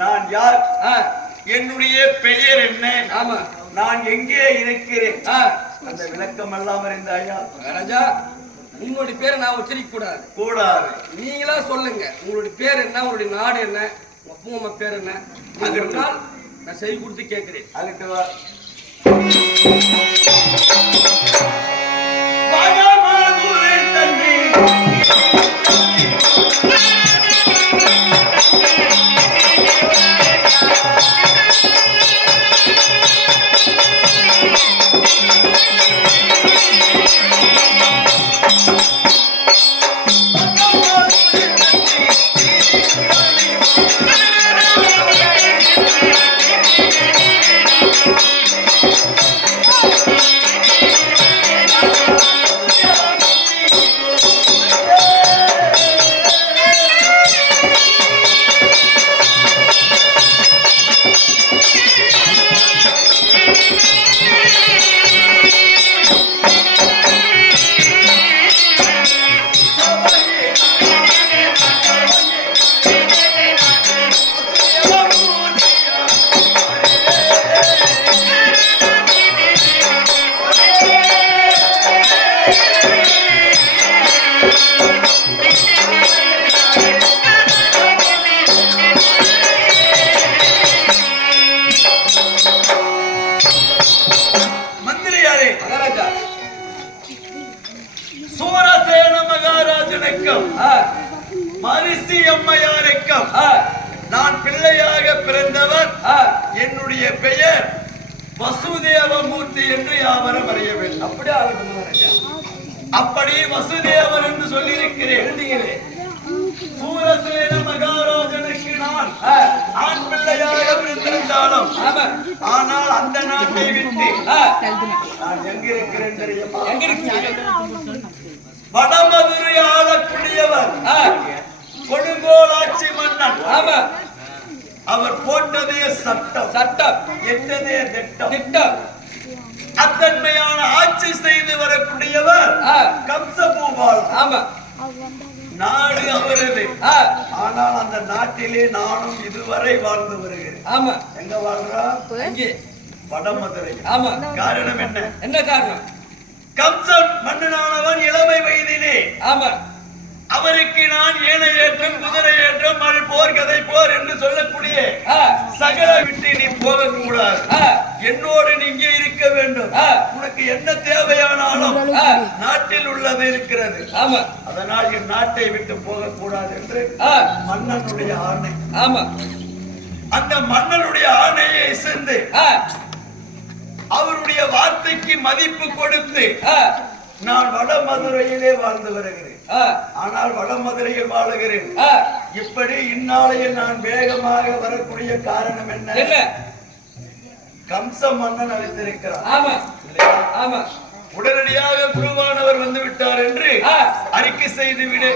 நான் யார், என்னுடைய பெயர் என்ன, ஆமா நான் எங்கே இருக்கிறேன், அந்த விளக்கம் எல்லாம் அறிந்தாயா? ராஜா, உங்களுடைய பேரை நான் உச்சரிக்க கூடாது. கூடாது. நீங்களா சொல்லுங்க, உங்களுடைய பேர் என்ன, உங்களுடைய நாடு என்ன, உங்க அப்பா அம்மா பேர் என்ன, அதனால் நான் செய்தி கொடுத்து கேட்கிறேன். அதுக்கு வா. மரிசி அம்மையாருக்கும் நான் பிள்ளையாக பிறந்தவர். என்னுடைய பெயர் வசுதேவமூர்த்தி என்று யாவரும் அறிய வேண்டும். அப்படி வசுதேவர் என்று சொல்லியிருக்கிறேன். சூரசேன மகாராஜனுக்கு நான் ஆண் பிள்ளையாக பிறந்திருந்தாலும், ஆனால் அந்த நாட்டை விட்டு நான் எங்கிருக்கிறேன் தெரியுமா? வடமதுரை ஆளக்கூடியவர் கொடுங்கோல் ஆட்சி மன்னன். அவர் போட்டதே சட்டம், சட்டம் எட்டதே திட்டம். அத்தன்மையான ஆட்சி செய்து வரக்கூடியவர் கம்சபூபால். நாடு அவரது. ஆனால் அந்த நாட்டிலே நானும் இதுவரை வாழ்ந்து வருகிறேன். எங்க வாழ்றோம்? வடமதுரை. காரணம் என்ன? என்ன காரணம்? கம்சன் மன்னனானவன் இளமை வயதிலே அவருக்கு நான் ஏனை ஏற்றம், குதிரை ஏற்றம், போர் கதை போர் என்று சொல்லக்கூடிய சகல விட்டு நீ போக கூடாது. என்னோடு நீ இங்கே இருக்க வேண்டும். உனக்கு என்ன தேவையானாலும் நாட்டில் உள்ளது இருக்கிறது. அதனால் என் நாட்டை விட்டு போக கூடாது என்று மன்னனுடைய ஆணை. அந்த மன்னனுடைய ஆணையை சென்று அவருடைய வார்த்தைக்கு மதிப்பு கொடுத்து நான் வடமதுரையிலே வாழ்ந்து வருகிறேன். ஆனால் வடமதுரையில் வாழுகிறேன். இப்படி இந்நாளைய நான் வேகமாக வரக்கூடிய காரணம் என்ன? கம்ச மன்னன் அழைத்திருக்கிறார். உடனடியாக குருவானவர் வந்து விட்டார் என்று அறிக்கை செய்து விடு.